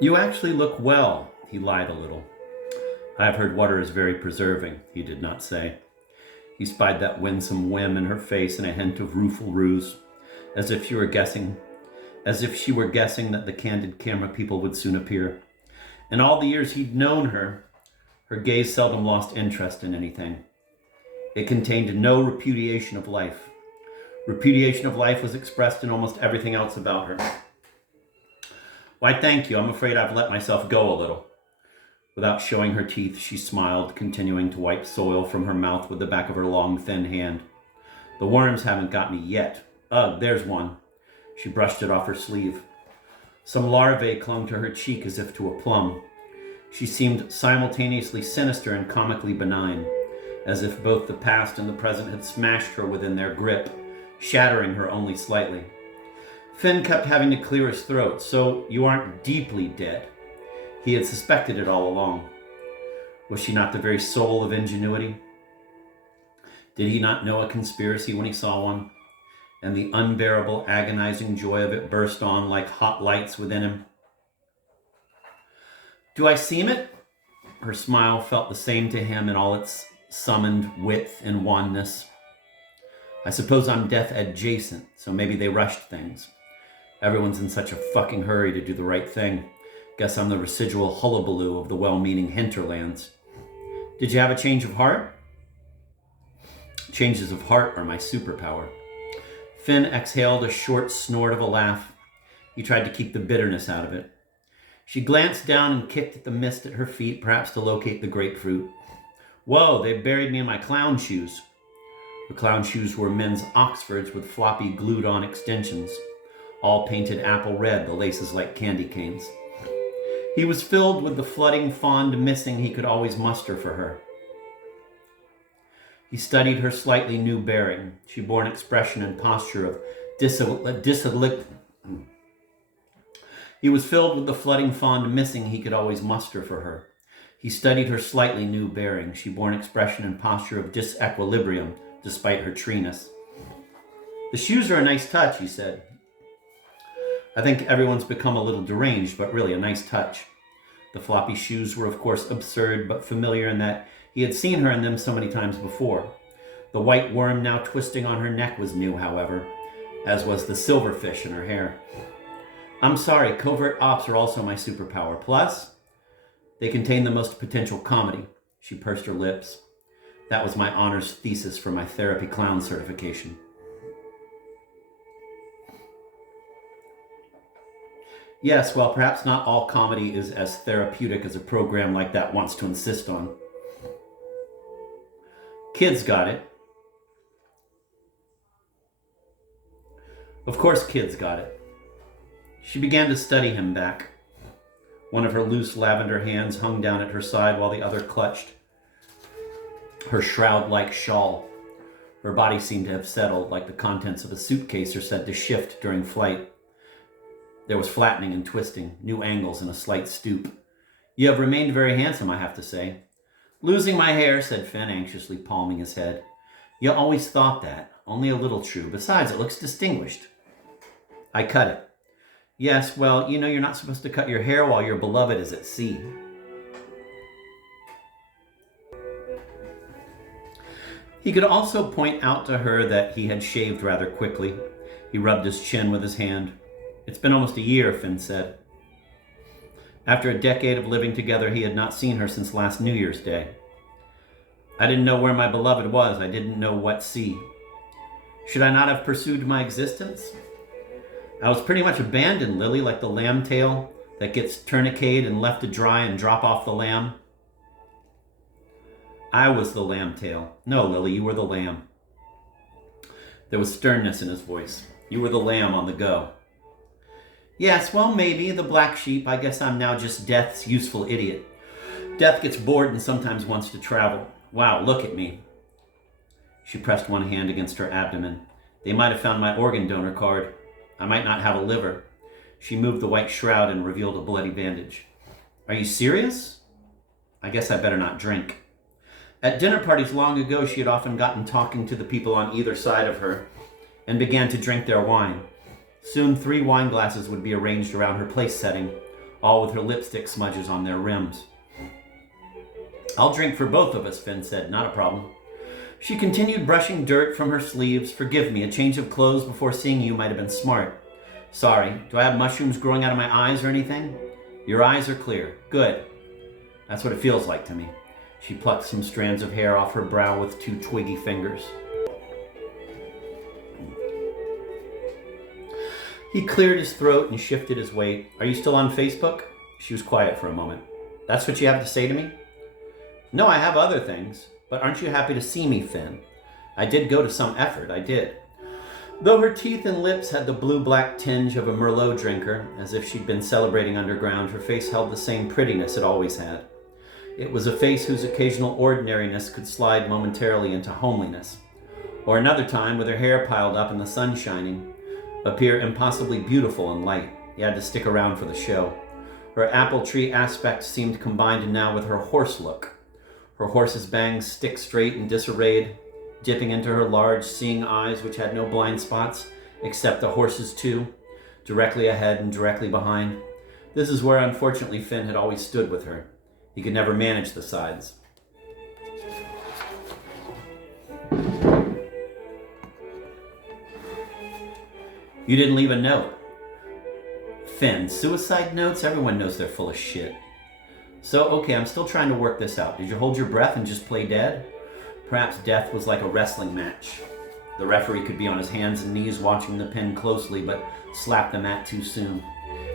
You actually look well, he lied a little. I have heard water is very preserving, he did not say. He spied that winsome whim in her face and a hint of rueful ruse, as if she were guessing, that the candid camera people would soon appear. In all the years he'd known her, her gaze seldom lost interest in anything. It contained no repudiation of life. Repudiation of life was expressed in almost everything else about her. Why, thank you. I'm afraid I've let myself go a little. Without showing her teeth, she smiled, continuing to wipe soil from her mouth with the back of her long, thin hand. The worms haven't got me yet. Ugh, there's one. She brushed it off her sleeve. Some larvae clung to her cheek as if to a plum. She seemed simultaneously sinister and comically benign, as if both the past and the present had smashed her within their grip, shattering her only slightly. Finn kept having to clear his throat. So you aren't deeply dead. He had suspected it all along. Was she not the very soul of ingenuity? Did he not know a conspiracy when he saw one? And the unbearable, agonizing joy of it burst on like hot lights within him. Do I seem it? Her smile felt the same to him in all its summoned width and wanness. I suppose I'm death adjacent, so maybe they rushed things. Everyone's in such a fucking hurry to do the right thing. Guess I'm the residual hullabaloo of the well-meaning hinterlands. Did you have a change of heart? Changes of heart are my superpower. Finn exhaled a short snort of a laugh. He tried to keep the bitterness out of it. She glanced down and kicked at the mist at her feet, perhaps to locate the grapefruit. Whoa, they buried me in my clown shoes. The clown shoes were men's Oxfords with floppy glued-on extensions, all painted apple red, the laces like candy canes. He was filled with the flooding, fond missing he could always muster for her. He studied her slightly new bearing. She bore an expression and posture of He was filled with the flooding, fond missing he could always muster for her. He studied her slightly new bearing. She bore an expression and posture of disequilibrium, despite her treeness. The shoes are a nice touch, he said. I think everyone's become a little deranged, but really a nice touch. The floppy shoes were, of course, absurd, but familiar in that he had seen her in them so many times before. The white worm now twisting on her neck was new, however, as was the silverfish in her hair. I'm sorry, covert ops are also my superpower. Plus, they contain the most potential comedy. She pursed her lips. That was my honors thesis for my therapy clown certification. Yes, well, perhaps not all comedy is as therapeutic as a program like that wants to insist on. Kids got it. Of course kids got it. She began to study him back. One of her loose lavender hands hung down at her side while the other clutched her shroud-like shawl. Her body seemed to have settled, like the contents of a suitcase are said to shift during flight. There was flattening and twisting, new angles and a slight stoop. You have remained very handsome, I have to say. Losing my hair, said Finn, anxiously palming his head. You always thought that. Only a little true. Besides, it looks distinguished. I cut it. Yes, well, you know you're not supposed to cut your hair while your beloved is at sea. He could also point out to her that he had shaved rather quickly. He rubbed his chin with his hand. It's been almost a year, Finn said. After a decade of living together, he had not seen her since last New Year's Day. I didn't know where my beloved was. I didn't know what sea. Should I not have pursued my existence? I was pretty much abandoned, Lily, like the lamb tail that gets tourniqueted and left to dry and drop off the lamb. I was the lamb tail. No, Lily, you were the lamb. There was sternness in his voice. You were the lamb on the go. Yes, well, maybe, the black sheep. I guess I'm now just Death's useful idiot. Death gets bored and sometimes wants to travel. Wow, look at me. She pressed one hand against her abdomen. They might have found my organ donor card. I might not have a liver. She moved the white shroud and revealed a bloody bandage. Are you serious? I guess I better not drink. At dinner parties long ago, she had often gotten talking to the people on either side of her and began to drink their wine. Soon 3 wine glasses would be arranged around her place setting, all with her lipstick smudges on their rims. "I'll drink for both of us," Finn said. "Not a problem." She continued brushing dirt from her sleeves. "Forgive me, a change of clothes before seeing you might have been smart." "Sorry, do I have mushrooms growing out of my eyes or anything?" "Your eyes are clear." "Good. That's what it feels like to me." She plucked some strands of hair off her brow with two twiggy fingers. He cleared his throat and shifted his weight. "Are you still on Facebook?" She was quiet for a moment. "That's what you have to say to me?" "No, I have other things. But aren't you happy to see me, Finn? I did go to some effort, I did." Though her teeth and lips had the blue-black tinge of a Merlot drinker, as if she'd been celebrating underground, her face held the same prettiness it always had. It was a face whose occasional ordinariness could slide momentarily into homeliness, or another time, with her hair piled up and the sun shining, appear impossibly beautiful and light. You had to stick around for the show. Her apple tree aspect seemed combined now with her horse look. Her horse's bangs stick straight and disarrayed, dipping into her large, seeing eyes which had no blind spots, except the horse's too, directly ahead and directly behind. This is where, unfortunately, Finn had always stood with her. He could never manage the sides. "You didn't leave a note." "Finn, suicide notes? Everyone knows they're full of shit." "So, okay, I'm still trying to work this out. Did you hold your breath and just play dead?" Perhaps death was like a wrestling match. The referee could be on his hands and knees watching the pin closely, but slap the mat too soon.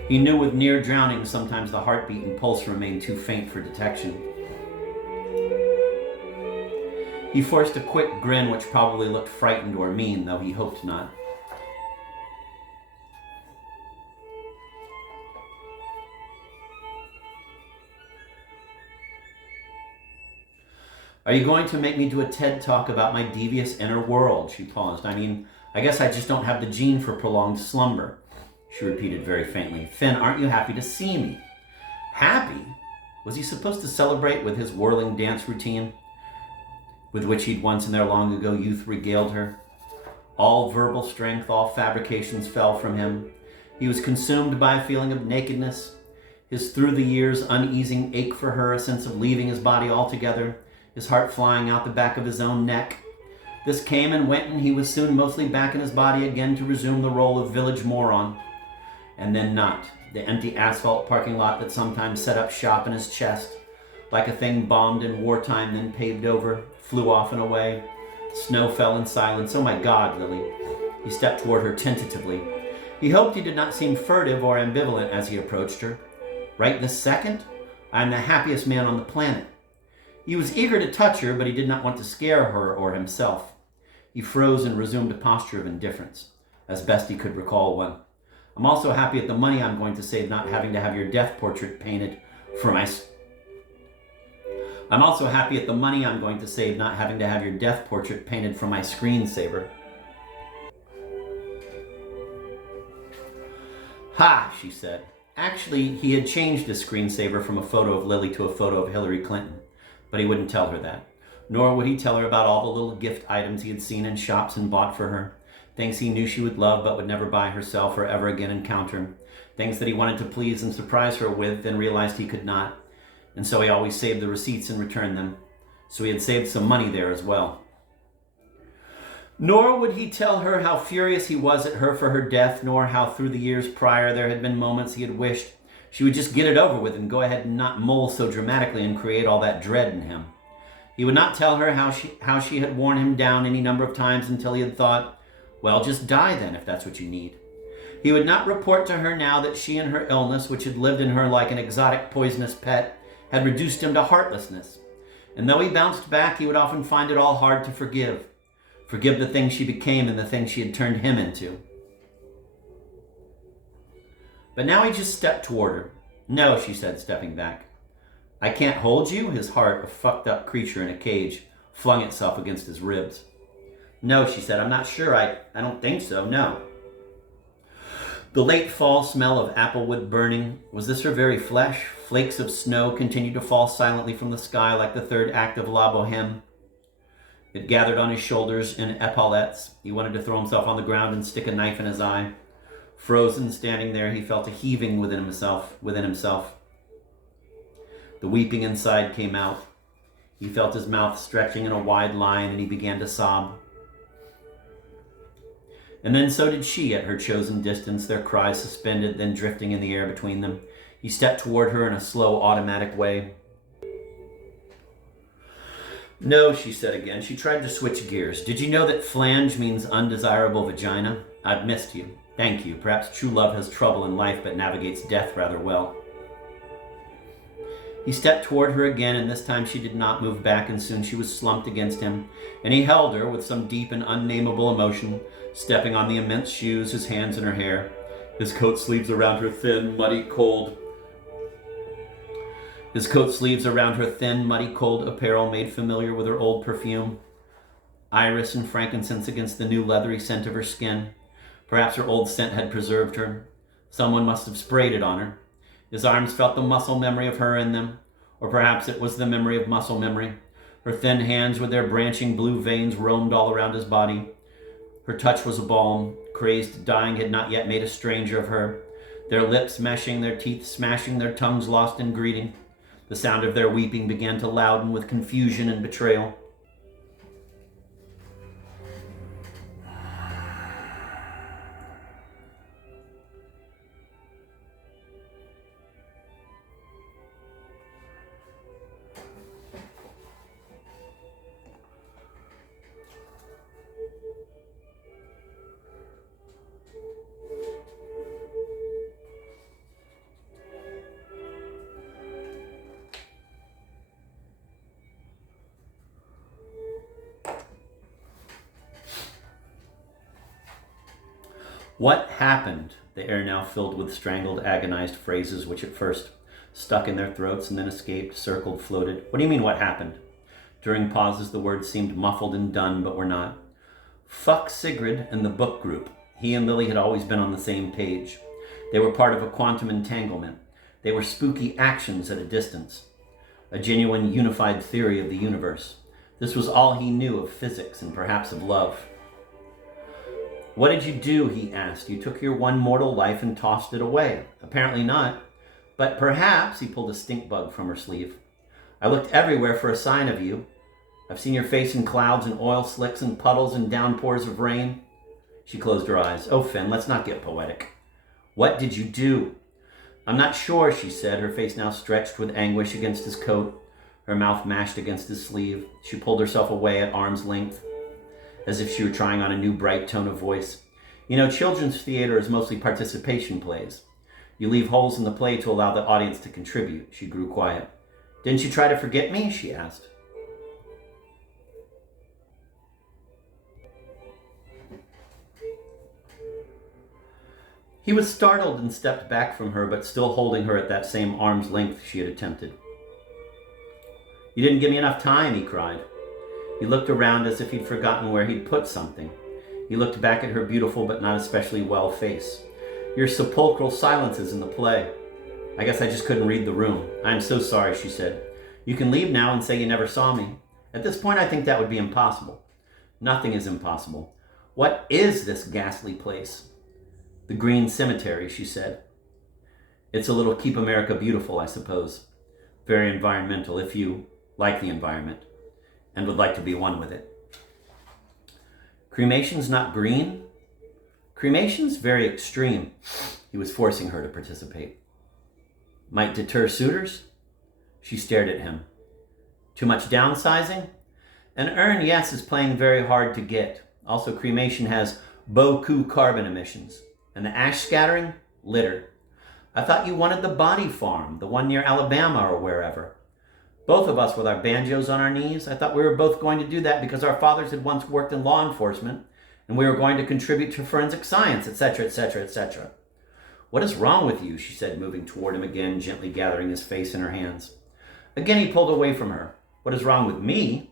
He knew with near drowning, sometimes the heartbeat and pulse remained too faint for detection. He forced a quick grin which probably looked frightened or mean, though he hoped not. "Are you going to make me do a TED Talk about my devious inner world?" She paused. "I mean, I guess I just don't have the gene for prolonged slumber." She repeated very faintly, "Finn, aren't you happy to see me?" Happy? Was he supposed to celebrate with his whirling dance routine, with which he'd once in their long ago youth regaled her? All verbal strength, all fabrications fell from him. He was consumed by a feeling of nakedness, his through the years uneasing ache for her, a sense of leaving his body altogether, his heart flying out the back of his own neck. This came and went, and he was soon mostly back in his body again to resume the role of village moron. And then not. The empty asphalt parking lot that sometimes set up shop in his chest, like a thing bombed in wartime then paved over, flew off and away. Snow fell in silence. "Oh my God, Lily." He stepped toward her tentatively. He hoped he did not seem furtive or ambivalent as he approached her. "Right this second? I am the happiest man on the planet." He was eager to touch her, but he did not want to scare her or himself. He froze and resumed a posture of indifference, as best he could recall one. "I'm also happy at the money I'm going to save not having to have your death portrait painted for my... I'm also happy at the money I'm going to save not having to have your death portrait painted from my screensaver." "Ha," she said. Actually, he had changed his screensaver from a photo of Lily to a photo of Hillary Clinton. But he wouldn't tell her that. Nor would he tell her about all the little gift items he had seen in shops and bought for her. Things he knew she would love but would never buy herself or ever again encounter. Things that he wanted to please and surprise her with, then realized he could not. And so he always saved the receipts and returned them. So he had saved some money there as well. Nor would he tell her how furious he was at her for her death, nor how through the years prior there had been moments he had wished she would just get it over with and go ahead and not mull so dramatically and create all that dread in him. He would not tell her how she had worn him down any number of times until he had thought, well, just die then if that's what you need. He would not report to her now that she and her illness, which had lived in her like an exotic poisonous pet, had reduced him to heartlessness. And though he bounced back, he would often find it all hard to forgive. Forgive the thing she became and the thing she had turned him into. But now he just stepped toward her. "No," she said, stepping back. "I can't hold you?" His heart, a fucked up creature in a cage, flung itself against his ribs. "No," she said, "I'm not sure. I don't think so, no." The late fall smell of applewood burning, was this her very flesh? Flakes of snow continued to fall silently from the sky like the third act of La Boheme. It gathered on his shoulders in epaulettes. He wanted to throw himself on the ground and stick a knife in his eye. Frozen, standing there, he felt a heaving within himself. The weeping inside came out. He felt his mouth stretching in a wide line, and he began to sob. And then so did she at her chosen distance, their cries suspended, then drifting in the air between them. He stepped toward her in a slow, automatic way. No, she said again. She tried to switch gears. Did you know that flange means undesirable vagina? I've missed you. Thank you. Perhaps true love has trouble in life but navigates death rather well. He stepped toward her again, and this time she did not move back, and soon she was slumped against him, and he held her with some deep and unnameable emotion, stepping on the immense shoes, his hands in her hair, his coat sleeves around her thin, muddy, cold apparel made familiar with her old perfume, iris and frankincense against the new leathery scent of her skin. Perhaps her old scent had preserved her. Someone must have sprayed it on her. His arms felt the muscle memory of her in them, or perhaps it was the memory of muscle memory. Her thin hands with their branching blue veins roamed all around his body. Her touch was a balm. Crazed dying had not yet made a stranger of her. Their lips meshing, their teeth smashing, their tongues lost in greeting. The sound of their weeping began to louden with confusion and betrayal. What happened? The air now filled with strangled, agonized phrases which at first stuck in their throats and then escaped, circled, floated. What do you mean, what happened? During pauses, the words seemed muffled and done, but were not. Fuck Sigrid and the book group. He and Lily had always been on the same page. They were part of a quantum entanglement. They were spooky actions at a distance. A genuine unified theory of the universe. This was all he knew of physics and perhaps of love. What did you do? He asked. You took your one mortal life and tossed it away. Apparently not. But perhaps, he pulled a stink bug from her sleeve. I looked everywhere for a sign of you. I've seen your face in clouds and oil slicks and puddles and downpours of rain. She closed her eyes. Oh, Finn, let's not get poetic. What did you do? I'm not sure, she said, her face now stretched with anguish against his coat, her mouth mashed against his sleeve. She pulled herself away at arm's length, as if she were trying on a new bright tone of voice. You know, children's theater is mostly participation plays. You leave holes in the play to allow the audience to contribute. She grew quiet. Didn't you try to forget me? She asked. He was startled and stepped back from her, but still holding her at that same arm's length she had attempted. You didn't give me enough time, he cried. He looked around as if he'd forgotten where he'd put something. He looked back at her beautiful but not especially well face. Your sepulchral silences in the play. I guess I just couldn't read the room. I'm so sorry, she said. You can leave now and say you never saw me. At this point, I think that would be impossible. Nothing is impossible. What is this ghastly place? The Green Cemetery, she said. It's a little Keep America Beautiful, I suppose. Very environmental, if you like the environment and would like to be one with it. Cremation's not green? Cremation's very extreme. He was forcing her to participate. Might deter suitors? She stared at him. Too much downsizing? An urn, yes, is playing very hard to get. Also, cremation has beaucoup carbon emissions. And the ash scattering? Litter. I thought you wanted the body farm, the one near Alabama or wherever. Both of us with our banjos on our knees. I thought we were both going to do that because our fathers had once worked in law enforcement and we were going to contribute to forensic science, etc., etc., etc. What is wrong with you? She said, moving toward him again, gently gathering his face in her hands. Again, he pulled away from her. What is wrong with me?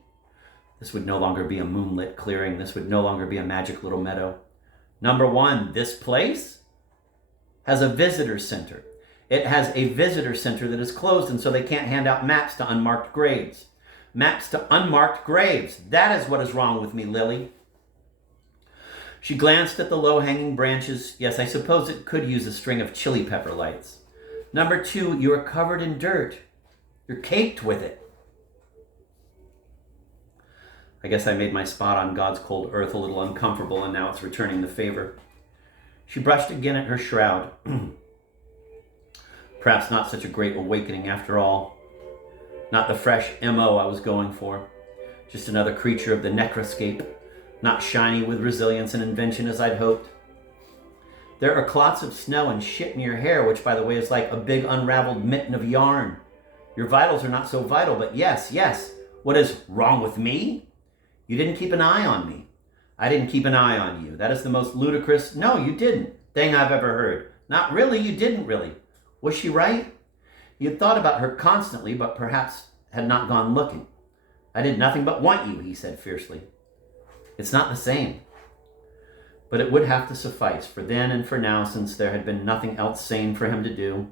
This would no longer be a moonlit clearing. This would no longer be a magic little meadow. Number one, this place has a visitor center. It has a visitor center that is closed, and so they can't hand out maps to unmarked graves. Maps to unmarked graves. That is what is wrong with me, Lily. She glanced at the low-hanging branches. Yes, I suppose it could use a string of chili pepper lights. Number 2, you are covered in dirt. You're caked with it. I guess I made my spot on God's cold earth a little uncomfortable, and now it's returning the favor. She brushed again at her shroud. Perhaps not such a great awakening after all. Not the fresh M.O. I was going for. Just another creature of the necroscape, not shiny with resilience and invention as I'd hoped. There are clots of snow and shit in your hair, which, by the way, is like a big unraveled mitten of yarn. Your vitals are not so vital, but yes. What is wrong with me? You didn't keep an eye on me. I didn't keep an eye on you. That is the most ludicrous, no, you didn't, thing I've ever heard. Not really, you didn't really. Was she right? He had thought about her constantly, but perhaps had not gone looking. I did nothing but want you, he said fiercely. It's not the same. But it would have to suffice, for then and for now, since there had been nothing else sane for him to do.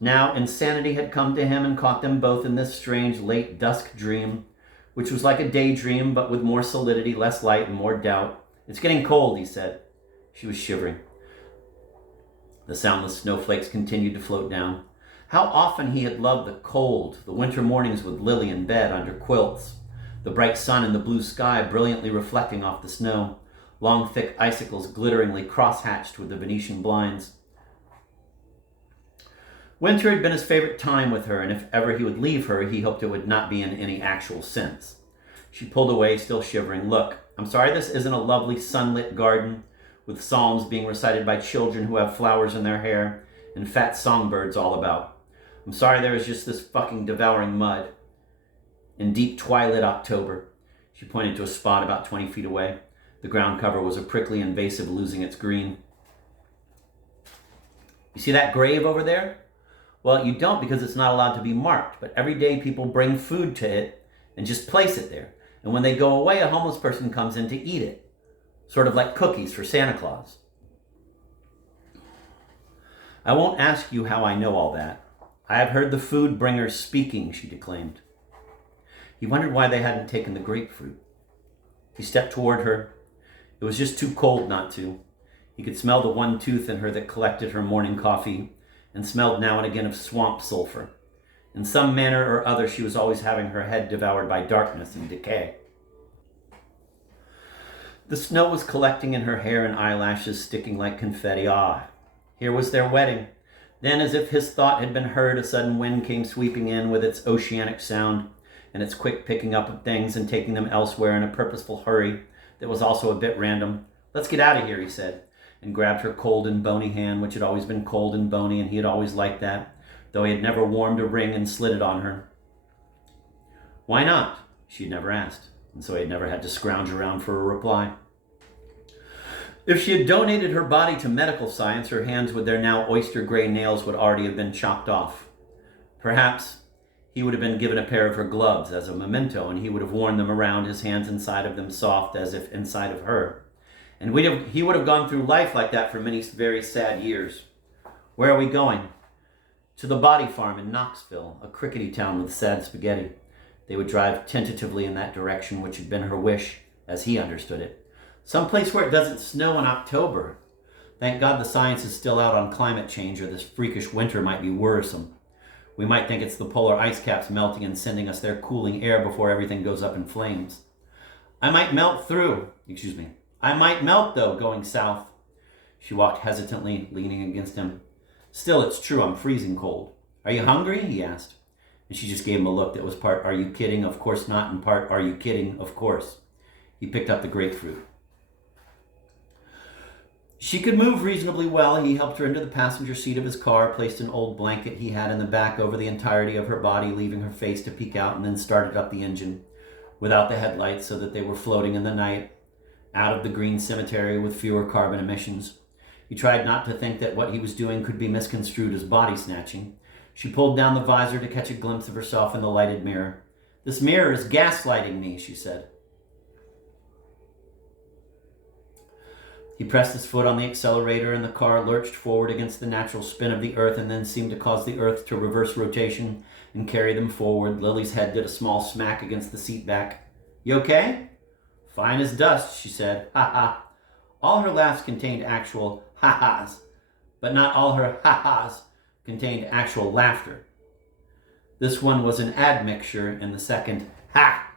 Now insanity had come to him and caught them both in this strange late dusk dream, which was like a daydream, but with more solidity, less light, and more doubt. It's getting cold, he said. She was shivering. The soundless snowflakes continued to float down. How often he had loved the cold, the winter mornings with Lily in bed under quilts, the bright sun and the blue sky brilliantly reflecting off the snow, long thick icicles glitteringly cross-hatched with the Venetian blinds. Winter had been his favorite time with her, and if ever he would leave her, he hoped it would not be in any actual sense. She pulled away, still shivering. Look, I'm sorry this isn't a lovely sunlit garden with psalms being recited by children who have flowers in their hair and fat songbirds all about. I'm sorry there is just this fucking devouring mud. In deep twilight October, she pointed to a spot about 20 feet away. The ground cover was a prickly invasive, losing its green. You see that grave over there? Well, you don't because it's not allowed to be marked, but every day people bring food to it and just place it there. And when they go away, a homeless person comes in to eat it. Sort of like cookies for Santa Claus. I won't ask you how I know all that. I have heard the food bringers speaking, she declaimed. He wondered why they hadn't taken the grapefruit. He stepped toward her. It was just too cold not to. He could smell the one tooth in her that collected her morning coffee and smelled now and again of swamp sulfur. In some manner or other, she was always having her head devoured by darkness and decay. The snow was collecting in her hair and eyelashes, sticking like confetti. Ah, here was their wedding. Then, as if his thought had been heard, a sudden wind came sweeping in with its oceanic sound and its quick picking up of things and taking them elsewhere in a purposeful hurry that was also a bit random. Let's get out of here, he said, and grabbed her cold and bony hand, which had always been cold and bony, and he had always liked that, though he had never warmed a ring and slid it on her. Why not? She'd never asked, and so he had never had to scrounge around for a reply. If she had donated her body to medical science, her hands with their now oyster-gray nails would already have been chopped off. Perhaps he would have been given a pair of her gloves as a memento, and he would have worn them around, his hands inside of them soft as if inside of her. And he would have gone through life like that for many very sad years. Where are we going? To the body farm in Knoxville, a crickety town with sad spaghetti. They would drive tentatively in that direction, which had been her wish, as he understood it. Someplace where it doesn't snow in October. Thank God the science is still out on climate change, or this freakish winter might be worrisome. We might think it's the polar ice caps melting and sending us their cooling air before everything goes up in flames. I might melt, though, going south. She walked hesitantly, leaning against him. Still, it's true, I'm freezing cold. Are you hungry? He asked. And she just gave him a look that was part, are you kidding? Of course not, and part, are you kidding? Of course. He picked up the grapefruit. She could move reasonably well. He helped her into the passenger seat of his car, placed an old blanket he had in the back over the entirety of her body, leaving her face to peek out, and then started up the engine without the headlights so that they were floating in the night, out of the green cemetery with fewer carbon emissions. He tried not to think that what he was doing could be misconstrued as body snatching. She pulled down the visor to catch a glimpse of herself in the lighted mirror. This mirror is gaslighting me, she said. He pressed his foot on the accelerator and the car lurched forward against the natural spin of the earth and then seemed to cause the earth to reverse rotation and carry them forward. Lily's head did a small smack against the seat back. You okay? Fine as dust, she said. Ha ha. All her laughs contained actual ha-has, but not all her ha-has contained actual laughter. This one was an admixture, and the second ha